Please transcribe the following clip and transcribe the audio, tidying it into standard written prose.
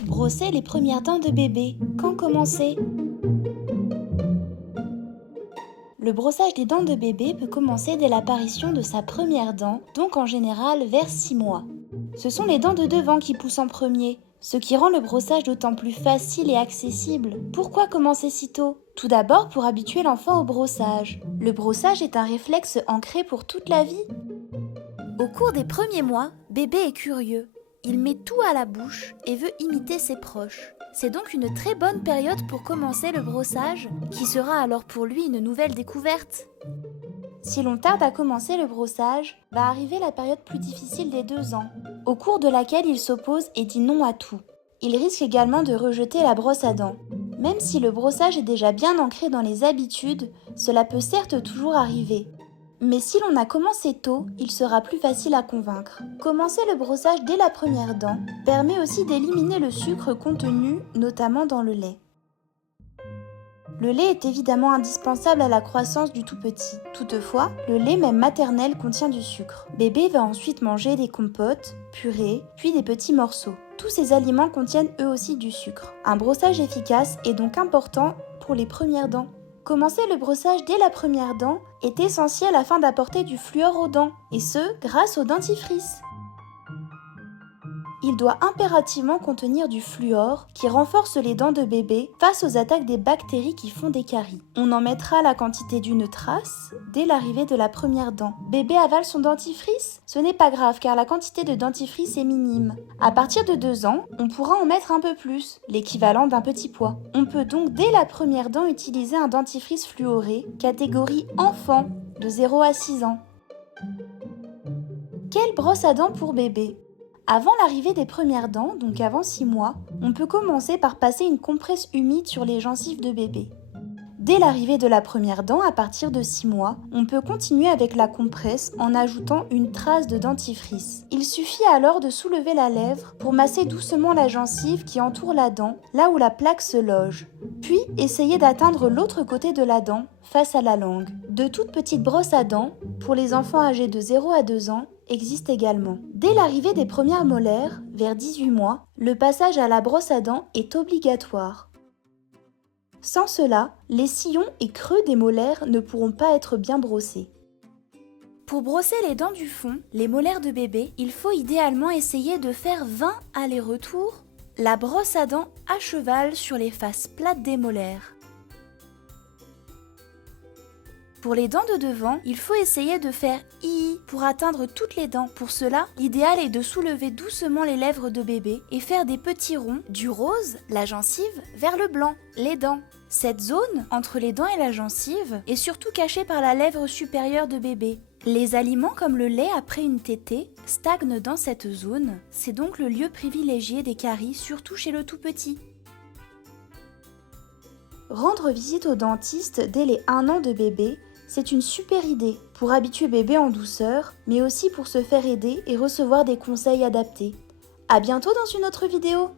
Brosser les premières dents de bébé, quand commencer? Le brossage des dents de bébé peut commencer dès l'apparition de sa première dent, donc en général vers 6 mois. Ce sont les dents de devant qui poussent en premier, ce qui rend le brossage d'autant plus facile et accessible. Pourquoi commencer si tôt? Tout d'abord pour habituer l'enfant au brossage. Le brossage est un réflexe ancré pour toute la vie. Au cours des premiers mois, bébé est curieux. Il met tout à la bouche et veut imiter ses proches. C'est donc une très bonne période pour commencer le brossage, qui sera alors pour lui une nouvelle découverte. Si l'on tarde à commencer le brossage, va arriver la période plus difficile des 2 ans, au cours de laquelle il s'oppose et dit non à tout. Il risque également de rejeter la brosse à dents. Même si le brossage est déjà bien ancré dans les habitudes, cela peut certes toujours arriver. Mais si l'on a commencé tôt, il sera plus facile à convaincre. Commencer le brossage dès la première dent permet aussi d'éliminer le sucre contenu, notamment dans le lait. Le lait est évidemment indispensable à la croissance du tout petit. Toutefois, le lait même maternel contient du sucre. Bébé va ensuite manger des compotes, purées, puis des petits morceaux. Tous ces aliments contiennent eux aussi du sucre. Un brossage efficace est donc important pour les premières dents. Commencer le brossage dès la première dent est essentiel afin d'apporter du fluor aux dents, et ce, grâce au dentifrice. Il doit impérativement contenir du fluor qui renforce les dents de bébé face aux attaques des bactéries qui font des caries. On en mettra la quantité d'une trace dès l'arrivée de la première dent. Bébé avale son dentifrice? Ce n'est pas grave car la quantité de dentifrice est minime. À partir de 2 ans, on pourra en mettre un peu plus, l'équivalent d'un petit pois. On peut donc dès la première dent utiliser un dentifrice fluoré, catégorie enfant, de 0 à 6 ans. Quelle brosse à dents pour bébé? Avant l'arrivée des premières dents, donc avant 6 mois, on peut commencer par passer une compresse humide sur les gencives de bébé. Dès l'arrivée de la première dent, à partir de 6 mois, on peut continuer avec la compresse en ajoutant une trace de dentifrice. Il suffit alors de soulever la lèvre pour masser doucement la gencive qui entoure la dent, là où la plaque se loge. Puis, essayez d'atteindre l'autre côté de la dent, face à la langue. De toutes petites brosses à dents, pour les enfants âgés de 0 à 2 ans, existe également. Dès l'arrivée des premières molaires, vers 18 mois, le passage à la brosse à dents est obligatoire. Sans cela, les sillons et creux des molaires ne pourront pas être bien brossés. Pour brosser les dents du fond, les molaires de bébé, il faut idéalement essayer de faire 20 allers-retours, la brosse à dents à cheval sur les faces plates des molaires. Pour les dents de devant, il faut essayer de faire I pour atteindre toutes les dents. Pour cela, l'idéal est de soulever doucement les lèvres de bébé et faire des petits ronds du rose, la gencive, vers le blanc, les dents. Cette zone, entre les dents et la gencive, est surtout cachée par la lèvre supérieure de bébé. Les aliments comme le lait après une tétée stagnent dans cette zone. C'est donc le lieu privilégié des caries, surtout chez le tout petit. Rendre visite au dentiste dès les 1 an de bébé, c'est une super idée pour habituer bébé en douceur, mais aussi pour se faire aider et recevoir des conseils adaptés. À bientôt dans une autre vidéo!